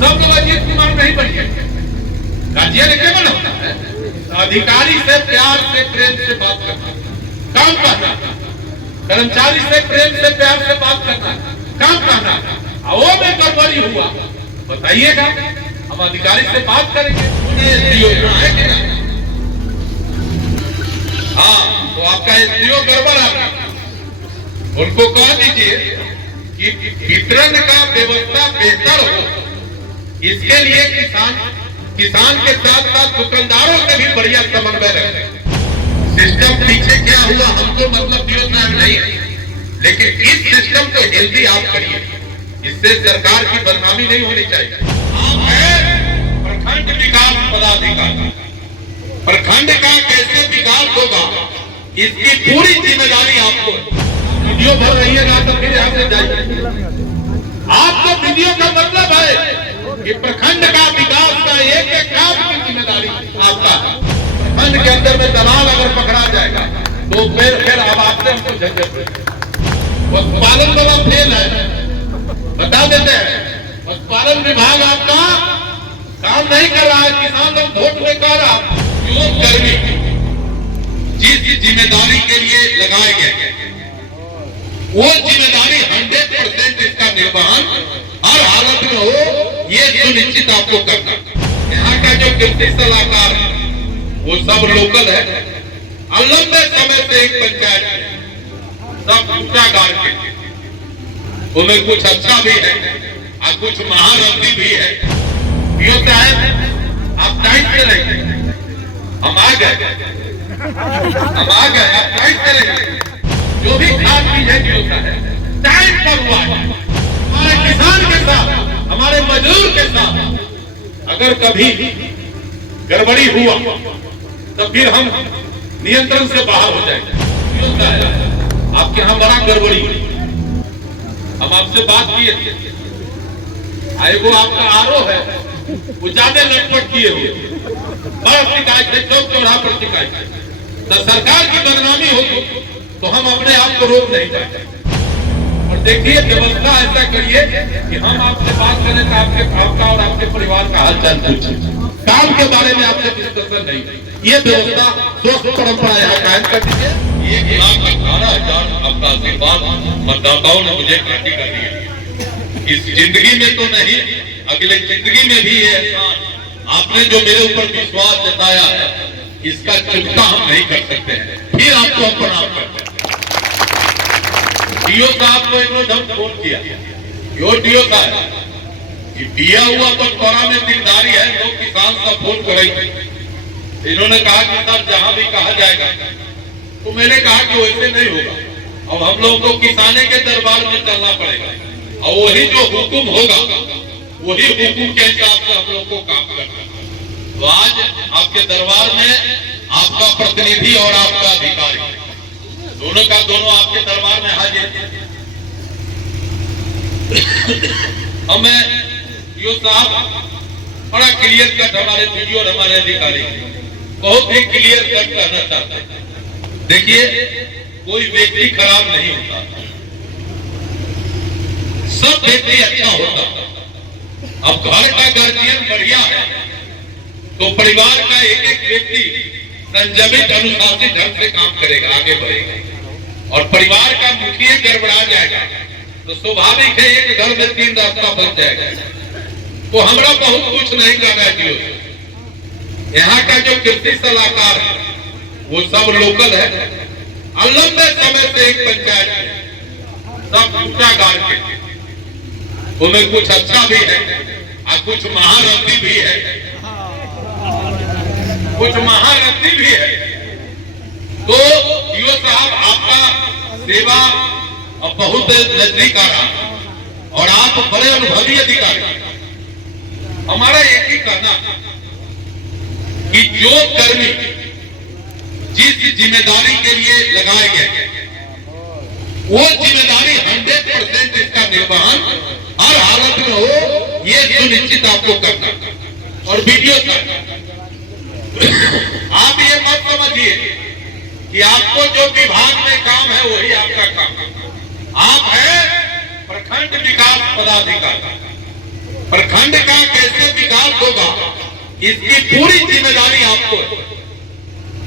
सब लोग अजीत कुमार नहीं बनिए। गार्जियन केवल होता है अधिकारी से प्यार से प्रेम से बात करना, काम करना, कर्मचारी से प्रेम से प्यार से बात करना, काम करना। वो में गड़बड़ी हुआ बताइएगा, हम अधिकारी से बात करेंगे। योजना है कि नहीं? हाँ, तो आपका एसडीओ गड़बड़ है, उनको कह दीजिए कि वितरण का व्यवस्था बेहतर हो, इसके लिए किसान के साथ साथ दुकानदारों से भी बढ़िया समन्वय रखें। सिस्टम पीछे क्या हुआ हमको मतलब योजना नहीं है, लेकिन इस सिस्टम को हेल्दी आप करिए, इससे सरकार की बदनामी नहीं होनी चाहिए। आप है प्रखंड विकास पदाधिकारी, प्रखंड का कैसे विकास होगा इसकी पूरी जिम्मेदारी आपको। वीडियो भर रहिएगा तो फिर यहाँ से जाइए। आपको वीडियो का मतलब है कि प्रखंड का विकास का एक एक काम की जिम्मेदारी आपका। प्रखंड के अंदर में दलाल अगर पकड़ा जाएगा तो फिर अब आपसे हमको झंझट है। पशुपालन वाला फेल है, बता देते हैं। पशुपालन विभाग आपका काम नहीं कर रहा है, किसान लोग वोट में कर रहा। युवक कर्मी जिस जिम्मेदारी के लिए लगाए गए वो जिम्मेदारी 100% इसका निर्वहन हर हालत में हो, ये सुनिश्चित आपको करना। यहाँ का जो कृषि सलाहकार वो सब लोकल है, लंबे समय से एक पंचायत सब ऊंचा गाड़ के, उनमें कुछ अच्छा भी है और कुछ महारथी भी है। होता है आप टाइट से रहेंगे, हम आ गए, आप टाइट से रहेंगे। जो भी खाद बीज है होता है टाइट पर हुआ है। हमारे किसान के साथ, हमारे मजदूर के साथ अगर कभी गड़बड़ी हुआ तो फिर हम नियंत्रण से बाहर हो जाएंगे। होता है आपके यहाँ बड़ा गड़बड़ी, हम आपसे बात किए, वो आपका आरोप है वो ज्यादा लटपट किए हुए, बड़ा शिकायत है, चौक चौराहा पर शिकायत है। तो सरकार की बदनामी होगी तो हम अपने आप को रोक नहीं पाते। और देखिए व्यवस्था ऐसा करिए कि हम आपसे बात करें तो आपका और आपके परिवार का हालचाल पूछें, काम के बारे में आपसे डिस्कशन नहीं। ये व्यवस्था स्वस्थ परंपरा यहाँ कायम कर दीजिए। 1,18,000 आपका आशीर्वाद मतदाताओं ने मुझे गारंटी कर दी है। इस जिंदगी में तो नहीं, अगले जिंदगी में भी ये एहसान आपने जो मेरे ऊपर विश्वास जताया है इसका चुकता हम नहीं कर सकते हैं। फिर आपको हम प्रणाम करते हैं। डीओ साहब को इन्होंने फोन किया, यो डीओ साहब दिया हुआ बंटवारा में दिलदारी है, लोग किसान का फोन करेंगे। इन्होंने कहा कि सर जहां भी कहा जाएगा, तो मैंने कहा कि वैसे नहीं होगा। अब हम लोगों को किसाने के दरबार में चलना पड़ेगा और वही जो हुक्म होगा वही हुक्म के हिसाब से हम लोग को काम करना है। तो आज आपके दरबार में आपका प्रतिनिधि और आपका अधिकारी दोनों का दोनों आपके दरबार में हाजिर। हमें यो साहब बड़ा क्लियर कट हमारे वीडियो और हमारे अधिकारी बहुत ही क्लियर कट करना चाहते हैं। देखिए कोई व्यक्ति खराब नहीं होता, सब व्यक्ति अच्छा होता। अब घर का गार्जियन बढ़िया है तो परिवार का एक एक व्यक्ति संयमित अनुशासित ढंग से काम करेगा, आगे बढ़ेगा। और परिवार का मुखिया गड़बड़ा जाएगा तो स्वाभाविक है एक घर में 3 रास्ता बन जाएगा। तो हमरा बहुत कुछ नहीं करना चाहिए। यहाँ का जो कृषि सलाहकार है वो सब लोकल है, लंबे समय से एक पंचायत सब ऊंचा गाड़ के, उनमें कुछ अच्छा भी है और कुछ महारथी भी है, कुछ महारथी भी है। तो यो साहब आपका सेवा अब बहुत नजदीक आ रहा और आप बड़े अनुभवी अधिकारी। हमारा एक ही कहना कि जो कर्मी जिस जिम्मेदारी के लिए लगाए गए वो जिम्मेदारी 100% इसका निर्वहन हर हालत में हो, ये सुनिश्चित आपको करना। और वीडियो आप ये मत समझिए कि आपको जो विभाग में काम है वही आपका काम। आप है प्रखंड विकास पदाधिकारी, प्रखंड का कैसे विकास होगा इसकी पूरी जिम्मेदारी आपको है।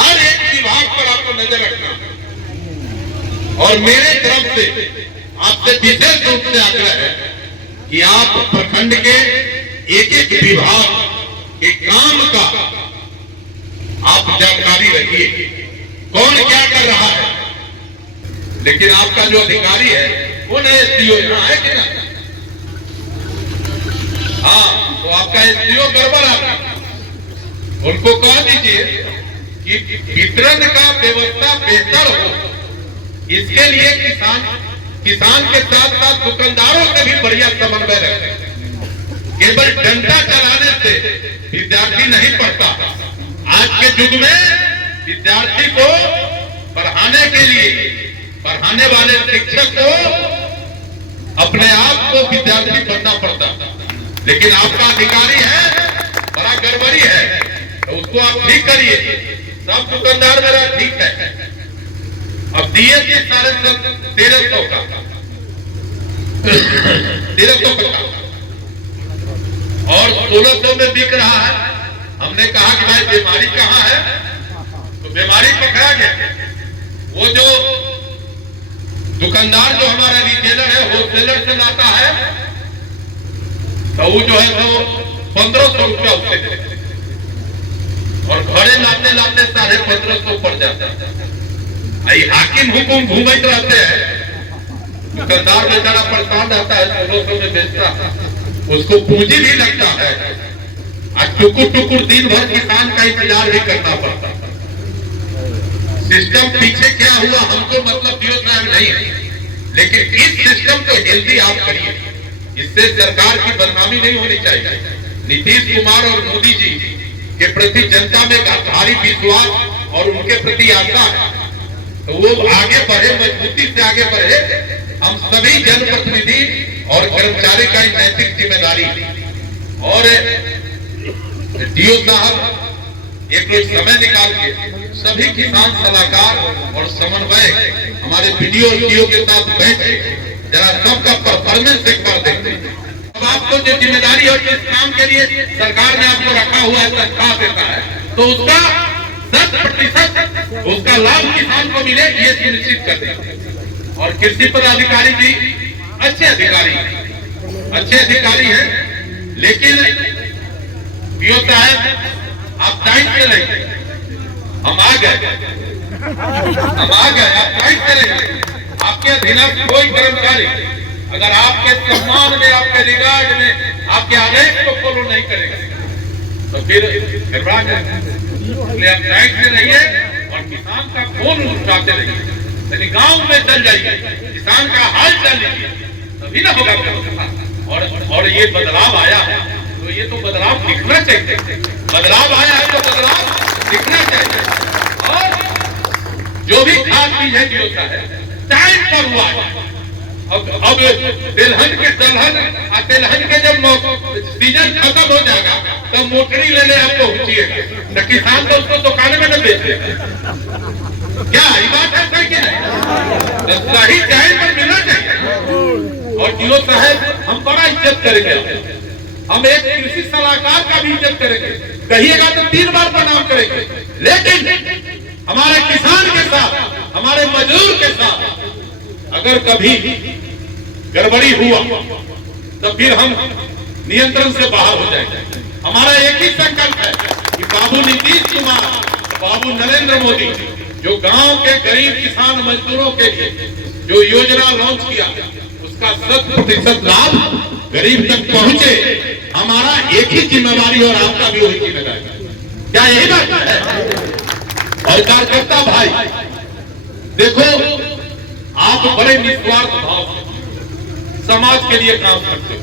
हर एक विभाग पर आपको नजर रखना है। और मेरे तरफ से आपसे विशेष रूप से आग्रह है कि आप प्रखंड के एक एक विभाग के काम का आप जानकारी रखिए, कौन क्या कर रहा है। लेकिन आपका जो अधिकारी है वो नए एसडीओ यहाँ है कि ना? हाँ, तो आपका एसडीओ गड़बड़ आ रहा है। उनको कह दीजिए कि वितरण का व्यवस्था बेहतर हो, इसके लिए किसान के साथ साथ दुकानदारों से भी बढ़िया समन्वय रखें। केवल डंडा चलाने से विद्यार्थी नहीं पढ़ता। आज के युग में विद्यार्थी को पढ़ाने के लिए पढ़ाने वाले शिक्षक को अपने आप को विद्यार्थी बनना पड़ता। लेकिन आपका अधिकारी है बड़ा गड़बड़ी है, तो उसको आप ठीक करिए। सब दुकानदार मेरा ठीक है। अब DSC 1350 का 1300 का और 1600 में बिक रहा है। हमने कहा कि भाई बीमारी कहाँ है, तो बीमारी पकड़ा गया। वो जो दुकानदार जो हमारा रिटेलर है होलसेलर से लाता है, तो वो जो है वो 1500 रुपया उससे देते और घरे लाते लाते 1550 पड़ जाता है। हाकिम हुकुम घूमते रहते हैं, दुकानदार बेचारा परेशान रहता है, 1600 में बेचता है, उसको पूंजी भी लगता है और टुकुर टुकुर दिन भर किसान का इंतजार भी करना पड़ता है। सिस्टम पीछे क्या हुआ हमको मतलब DO साहब नहीं है, लेकिन इस सिस्टम को हेल्दी आप करिए। इससे सरकार की बदनामी नहीं होनी चाहिए। नीतीश कुमार और मोदी जी के प्रति जनता में भारी विश्वास और उनके प्रति आस्था है, तो वो आगे बढ़े, मजबूती से आगे बढ़े। हम सभी जनप्रतिनिधि और कर्मचारी का नैतिक जिम्मेदारी और DO साहब एक लोग समय निकाल के सभी किसान सलाहकार और समन्वय हमारे BDO के साथ बैठे जरा सबका परफॉर्मेंस एक बार देखते हैं। अब आपको जो जिम्मेदारी और जिस काम के लिए सरकार ने आपको रखा हुआ है, तनख्वाह देता है, तो उसका 100% उसका लाभ किसान को मिले ये सुनिश्चित कर दें। और कृषि पदाधिकारी भी अच्छे अधिकारी हैं, लेकिन DO साहब आप टाइट से रहेंगे। हम आ गए, आप टाइट से रहेंगे। आपके अधीनस्थ कोई कर्मचारी अगर आपके सम्मान में, आपके रिगार्ड में, आपके आदेश को फॉलो नहीं करेगा तो फिर गड़बड़ा जाएगा। इसलिए आप टाइट से रहिए और किसान का फोन उठाते रहिए, यानी गांव में चल जाइए, किसान का हाल चाल लीजिए, तभी ना होगा और ये बदलाव आया है तो ये तो बदलाव दिखना चाहिए। बदलाव आया है तो बदलाव दिखना चाहिए। और जो भी खास चीज है DO साहब टाइम पर हुआ है। अब तिलहन के जब सीजन खत्म हो जाएगा तब मोटरी लेने आप पहुंचिएगा, तो किसान तो उसको दुकान में न बेचेगा। क्या ये बात है सही कि नहीं? तो सही टाइम पर मिलना चाहिए। और DO साहब हम बड़ा इज्जत करेंगे, हम एक कृषि सलाहकार का भी इज्जत करेंगे, कहिएगा तो 3 बार प्रणाम करेंगे। लेकिन हमारे किसान के साथ, हमारे मजदूर के साथ अगर कभी गड़बड़ी हुआ तो फिर हम नियंत्रण से बाहर हो जाएंगे। हमारा एक ही संकल्प है कि बाबू नीतीश कुमार, बाबू नरेंद्र मोदी जो गांव के गरीब किसान मजदूरों के लिए जो योजना लॉन्च किया उसका 100% लाभ गरीब तक पहुंचे, हमारा एक ही जिम्मेदारी और आपका भी वही जिम्मेदारी। क्या यही बात है? और कार्यकर्ता भाई देखो, आप बड़े निस्वार्थ भाव से समाज के लिए काम करते हो।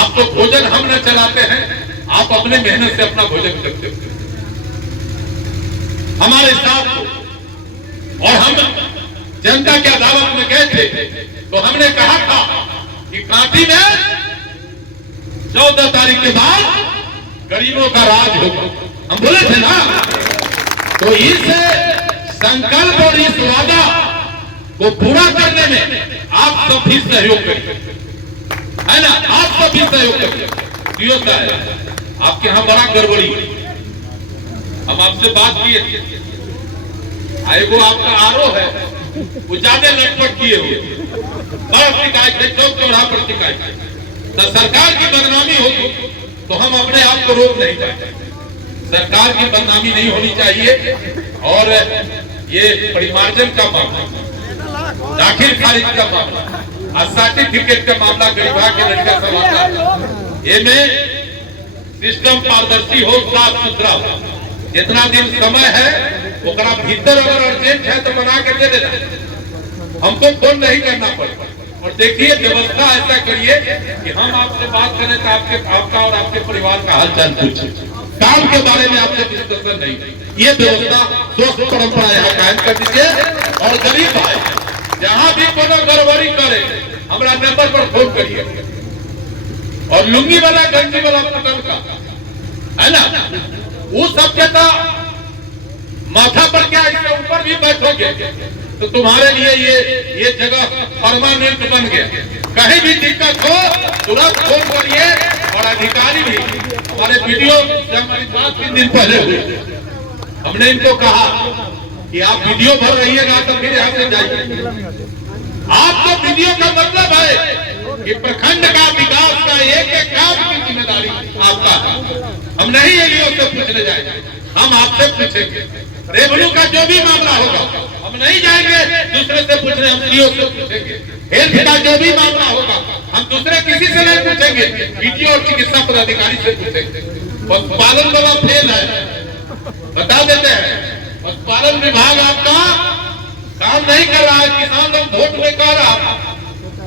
आपको भोजन हम न चलाते हैं, आप अपने मेहनत से अपना भोजन करते हो हमारे साथ हो। और हम जनता के अदालत में गए थे तो हमने कहा था कि कांटी में 14 तारीख के बाद गरीबों का राज होगा, हम बोले थे ना। तो इस संकल्प और इस वादा को पूरा करने में आप सभी सहयोग करें। है ना, आप सब भी सहयोग करिए। दियो साहब, आपके यहाँ बड़ा गड़बड़ी, हम आपसे बात किए थे, वो आपका आरो है, वो ज्यादा लटपट किए हुए, बड़ा शिकायत है, चौक चौराहा पर शिकायत है, तो सरकार की बदनामी होगी तो हम अपने आप को रोक नहीं पाएंगे। सरकार की बदनामी नहीं होनी चाहिए। और ये परिमार्जन का मामला, दाखिल खारिज का मामला, सर्टिफिकेट का मामला, गरीबा के लड़का सवाल, ये में सिस्टम पारदर्शी हो, साफ सुथरा हो। जितना दिन समय है ओकरा भीतर अगर अर्जेंट है तो बना के दे देना, हमको फोन नहीं करना पड़ेगा। और देखिए व्यवस्था ऐसा करिए कि हम आपसे बात करें तो आपका और आपके परिवार का हालचाल पूछें, काम के बारे में आपसे डिस्कशन नहीं। ये व्यवस्था स्वस्थ परंपरा यहाँ कायम कर दीजिए। और गरीब भाई जहाँ भी कोनो गड़बड़ी करे हमारा नंबर पर फोन करिए। और लुंगी वाला गंजी वाला पकड़ का है ना, वो सब कहता माथा पर क्या इसके ऊपर भी बैठोगे तो तुम्हारे लिए ये जगह परमानेंट बन गया। कहीं भी दिक्कत हो तुरंत फोन करिए। और अधिकारी भी, हमारे वीडियो हमारी बात 3 दिन पहले हुई, हमने इनको कहा कि आप वीडियो भर रहिएगा तो फिर यहाँ से जाइए। आपको वीडियो का मतलब है कि प्रखंड का विकास का एक एक काम की जिम्मेदारी आपका है। हम नहीं एलियो से पूछने जाएंगे, हम आपसे पूछेंगे। रेवन्यू का जो भी मामला होगा हम नहीं जाएंगे दूसरे से पूछने, हम सीओ से पूछेंगे। हेल्थ का जो भी मामला होगा हम दूसरे किसी से नहीं पूछेंगे, वीडियो और चिकित्सा पदाधिकारी से पूछेंगे। पशुपालन वाला फेल है, बता देते हैं। पशुपालन विभाग आपका काम नहीं कर रहा है। किसान लोग वोट में कह रहा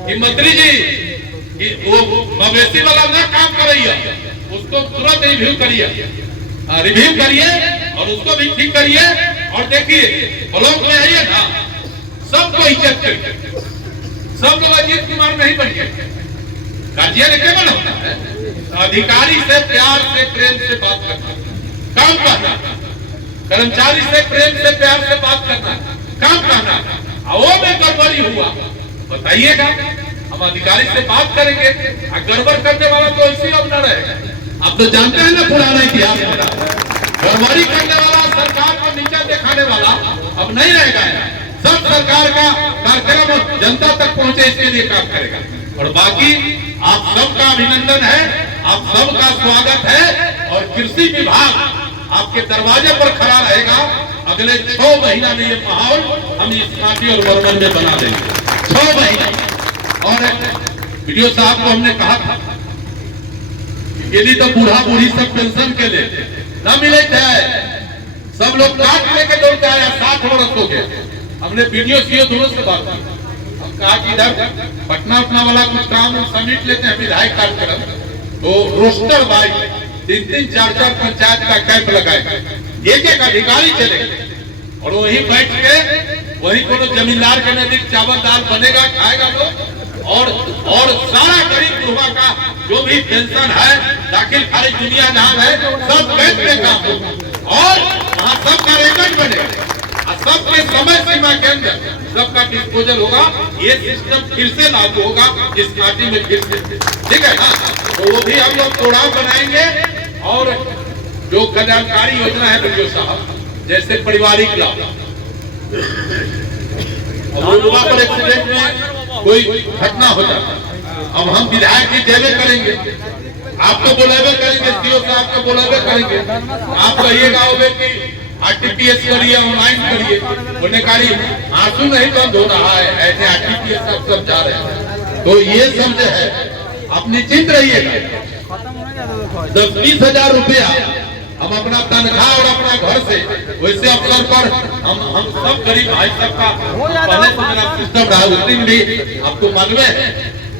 कि मंत्री जी कि वो मवेशी वाला ना काम कर रही है, उसको तुरंत रिव्यू करिए और उसको भी ठीक करिए। और देखिए ब्लॉक में आइए ना, सबको इज्जत करिए। सब लोग अजीत कुमार नहीं बनिए, गार्जियन केवल होता है। अधिकारी से प्यार से प्रेम से बात करना, काम करना, कर्मचारी से प्रेम से प्यार से बात करना, काम करना। वो में गड़बड़ी हुआ बताइएगा, हम अधिकारी से बात करेंगे। गड़बड़ करने वाला तो ऐसे अब न रहेगा। आप तो जानते हैं ना पुराना इतिहास मेरा, गड़बड़ी करने वाला, सरकार को नीचा दिखाने वाला अब नहीं रहेगा। सब सरकार का कार्यक्रम जनता तक पहुंचे इसके लिए काम करेगा। और बाकी आप सबका अभिनंदन है, आप सबका स्वागत है। और कृषि विभाग आपके दरवाजे पर खड़ा रहेगा। अगले 6 महीना में ये माहौल हम इस कांटी और वर्मन में बना देंगे, 6 महीना। और वीडियो साहब को हमने कहा था यदि तो बूढ़ा बूढ़ी सब पेंशन के लिए न मिले थे, सब लोग काट लेके दौड़ते आया, 60 वर्ष हो गए। हमने वीडियो सीओ दोनों से बात की, हम कहा कि इधर पटना वाला कुछ काम समेट लेते हैं विधायक कार्यक्रम, तो रोस्टर बाई 3-3, 4-4 पंचायत का कैंप लगाए, एक एक अधिकारी चले और वहीं बैठ के वहीं कोनो जमींदार के नजदीक चावल दाल बनेगा, खाएगा लोग। और सारा गरीब गुरबा का जो भी पेंशन है, दाखिल खारिज दुनिया जहां है, सब बैंक में काम होगा और वहाँ सबका रिकॉर्ड बनेगा। सबके समय सीमा के अंदर सबका डिस्पोजल होगा। ये सिस्टम फिर से लागू होगा इस पार्टी में फिर से, ठीक है ना। तो वो भी हम लोग तोड़ाव बनाएंगे। और जो कल्याणकारी योजना है वीडियो साहब, जैसे पारिवारिक लाभ, पर एक्सीडेंट में कोई घटना हो जाता, अब हम विधायक जी देवे करेंगे, आपको बुलावे करेंगे, सीओ साहब को बुलावे करेंगे। आप कहिएगा कि आरटीपीएस करिए, ऑनलाइन करिए, बोलने कारी आंसू नहीं बंद हो रहा है, ऐसे आरटीपीएस सब जा रहे हैं। तो ये सब जो है आप निश्चिंत रहिएगा। 10-20 हजार रुपया हम अपना तनख्वाह और अपना घर से वैसे अवसर पर हम सब गरीब भाई सबका पहले से मेरा सिस्टम रहा। उस दिन भी आपको मालूम है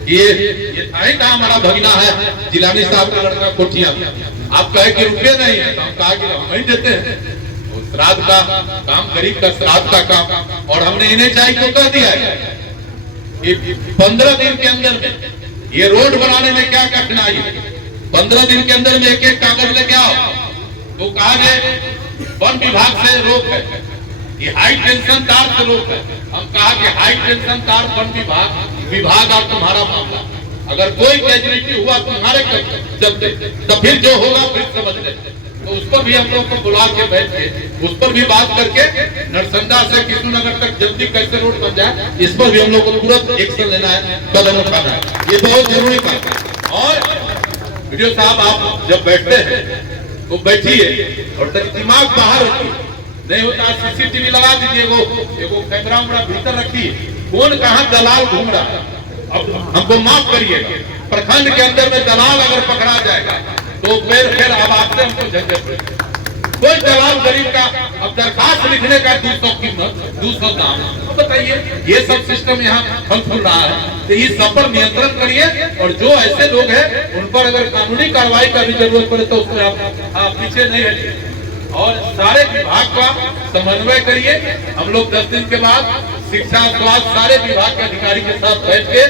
ये था हमारा भगना है जिलानी साहब का लड़का कोठिया, आप कहे कि रुपये नहीं है, तो हम कहा कि हम नहीं देते हैं। श्राद्ध का काम, गरीब का श्राद्ध का काम, और हमने इन्हें चाहिए को कह दिया है कि 15 दिन के अंदर में ये रोड बनाने में क्या कठिनाई है, 15 दिन के अंदर में एक कागज लेके आओ। तो कहा गए वन विभाग से रोक है, ये हाई टेंशन तार से रोक है। हम कहा कि हाई टेंशन तार वन विभाग और तुम्हारा मामला, अगर कोई कैजुअलिटी हुआ तुम्हारे चलते तो फिर जो होगा फिर समझ लेते। तो उस पर भी हम लोग को बुला के बैठ के उस पर भी बात करके नरसंडा से किशननगर तक जल्दी कैसे रोड बन जाए, इस पर भी हम लोग को तुरंत एक्शन लेना है, कदम उठाना है। ये बहुत जरूरी काम है। और वीडियो साहब आप जब बैठते हैं तो बैठिए और दिमाग बाहर रखिए। नहीं होता सीसीटीवी लगा दीजिए, एगो कैमरा उमरा भीतर रखिए, कौन कहाँ दलाल घूम रहा है। अब हमको माफ करिएगा, प्रखंड के अंदर में दलाल अगर पकड़ा जाएगा तो फिर अब आपसे हमको झंझट है। कोई दलाल गरीब का अब दरखास्त लिखने का 200 कीमत 200 दाम, तो बताइए ये सब सिस्टम यहाँ फल फूल रहा है। तो इस सब पर नियंत्रण करिए और जो ऐसे लोग हैं उन पर अगर कानूनी कार्रवाई का भी जरूरत पड़े तो उसमें आप पीछे नहीं हटिए और सारे विभाग का समन्वय करिए। हम लोग 10 दिन के बाद शिक्षा, स्वास्थ्य, सारे विभाग के अधिकारी के साथ बैठ के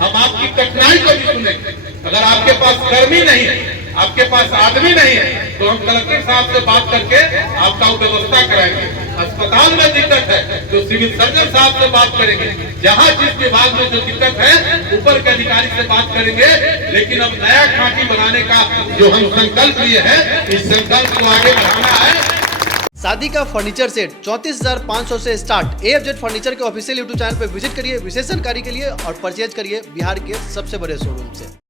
हम आपकी कठिनाई को भी सुनेंगे। अगर आपके पास कर्मी नहीं है, आपके पास आदमी नहीं है, तो हम कलेक्टर साहब से बात करके आपका व्यवस्था कराएंगे। अस्पताल में दिक्कत है तो सिविल सर्जन साहब से बात करेंगे। जहाँ जिस विभाग में जो दिक्कत है ऊपर के अधिकारी से बात करेंगे। लेकिन अब नया घाटी बनाने का जो हम संकल्प लिए हैं, इस संकल्प को आगे बढ़ाना है। शादी का फर्नीचर सेट 34,500 से स्टार्ट। AFZ फर्नीचर के ऑफिशियल यूट्यूब चैनल पर विजिट करिए विशेष जानकारी के लिए और परचेज करिए बिहार के सबसे बड़े शोरूम से।